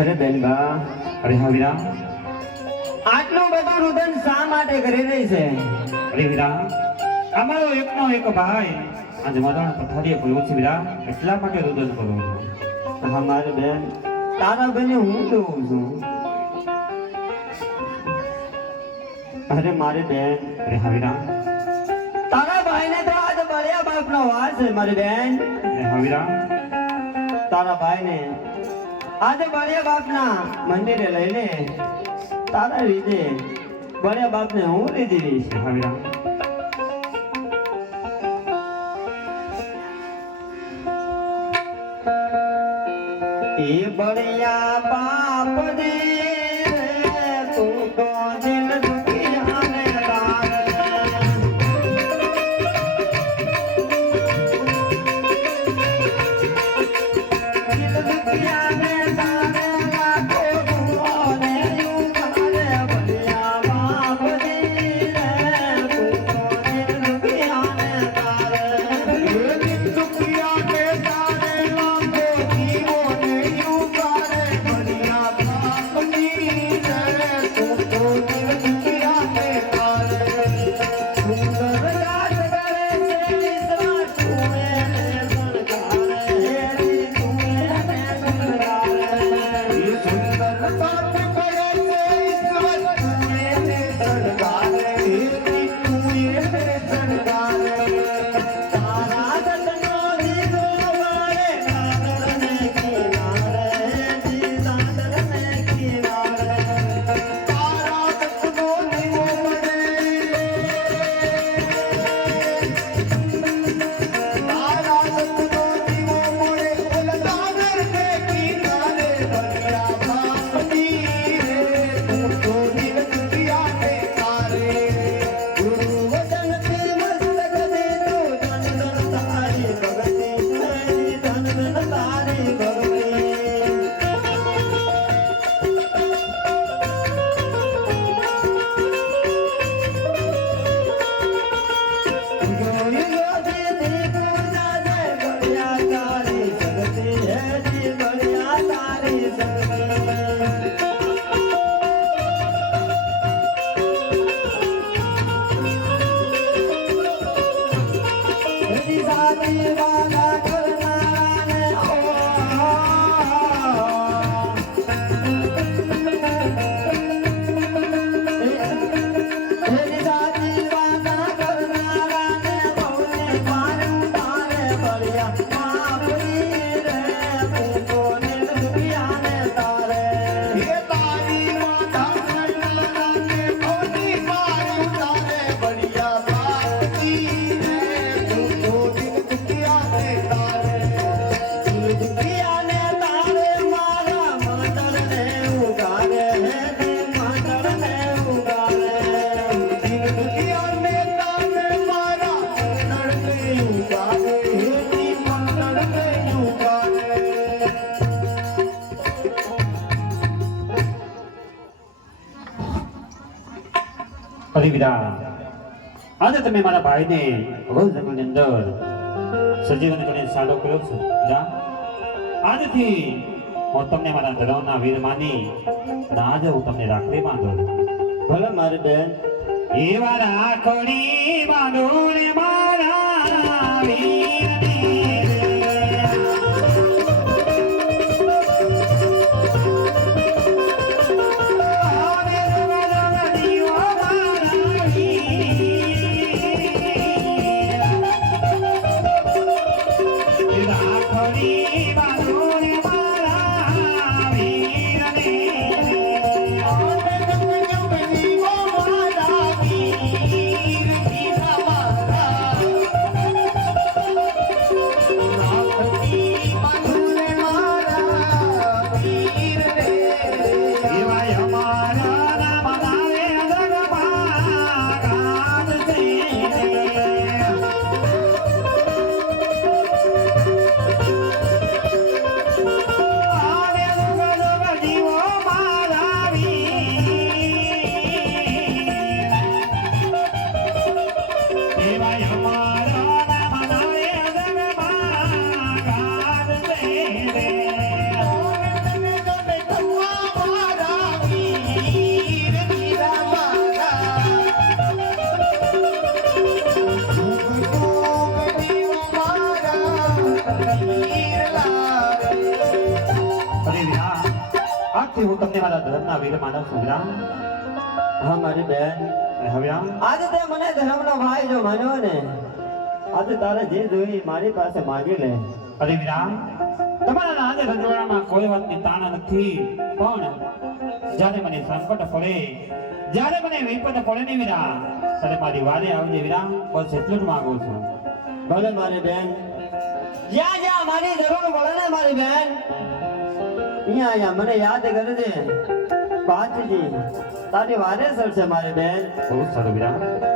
અરે બેન બા, અરે હા વીરા, આટલું બધું રુદન શા માટે કરી રહી છે? અરે વીરા, અમારો એકનો એક ભાઈ આજે મદાણ પથારીએ પડ્યો છે વીરા, એટલા માટે રુદન કરું છું. હા મારી બેન, તારા બેને હું જોઉં છું. અરે મારી બેન, અરે હા વીરા, તારા ભાઈને તો આજ બળ્યા બાપનો વાર છે મારી બેન. અરે હા વીરા, તારા ભાઈને આજે બળ્યા બાપના મંદિરે લઈને તારા રીતે બળ્યા બાપને હું લીધી રહીશ. અરે હા વીરા, એ બળિયા બાપ દે તું તો દિલ દુખિયા ને તારે. દિલ દુખિયા ને તારે લાખો ગુનો ને યુ તારે બળિયા બાપ દે તું તો દિલ દુખિયા ને તારે. દિલ દુખિયા ને તારે લાખો જીવો ને યુ તારે બળિયા બાપ દે તું તો દિલ દુખિયા ને તારે. સુંદર રાત કરે છે વિશ્વાસ તુએ ને સરકારે હેરી તુએ ને સરકારે. સુંદર રાત કરે છે વિશ્વાસ તુએ ને સરકારે હેરી તુએ ને સરકારે. તારા દતનો દીવો મારે કાદર ને કિનારે જી દાદર ને કિનારે. તારા દતનો દીવો મને તારા દતનો દીવો મળે ઓલ દાદર ને કિનારે. બળિયા બાપની રે તું તો દિલ દુખિયા ને તારે. ગુરુ વચન થી મસ્તક દે તું ધન ધન તારી ભગતી ધન ધન તારી ભગતી. અરે વીરા, આજે તમે મારા ભાઈને રોજ જંગલની અંદર સજીવન કરીને સાડો કર્યો છે વીરા. આજથી હું તમને મારા ધર્મના વીર માની અને આજે હું તમને રાખડી બાંધું. ભલે મારી બેન, એવા રાખડી બાંધો ને મારા વીરને. રાખડી બાંધો ને મારા વીરને. આજથી હું તમને મારા ધર્મના વીર માનવ છું વીરા. હા મારી બેન, હવે આમ આજે તે મને ધર્મનો ભાઈ જો માન્યો ને, આજે તારે જે જોઈએ એ મારી પાસે માગી લે. અરે વીરા, તમારા રાજ રજવાડામાં કોઈ વાતની તાણ નથી, પણ જ્યારે મને સંકટ પડે, જ્યારે મને વિપત પડે ને વીરા, ત્યારે મારી વારે આવજે વીરા. બસ એટલું જ માંગુ છું. ભલે મારી બેન, જ્યાં જ્યાં મારી જરૂર પડે ને મારી બેન, અહીંયા અહીંયા મને યાદ કરજે. પાછજી તારી વારે સરશે મારી બેન. બહુ સારું વીરા.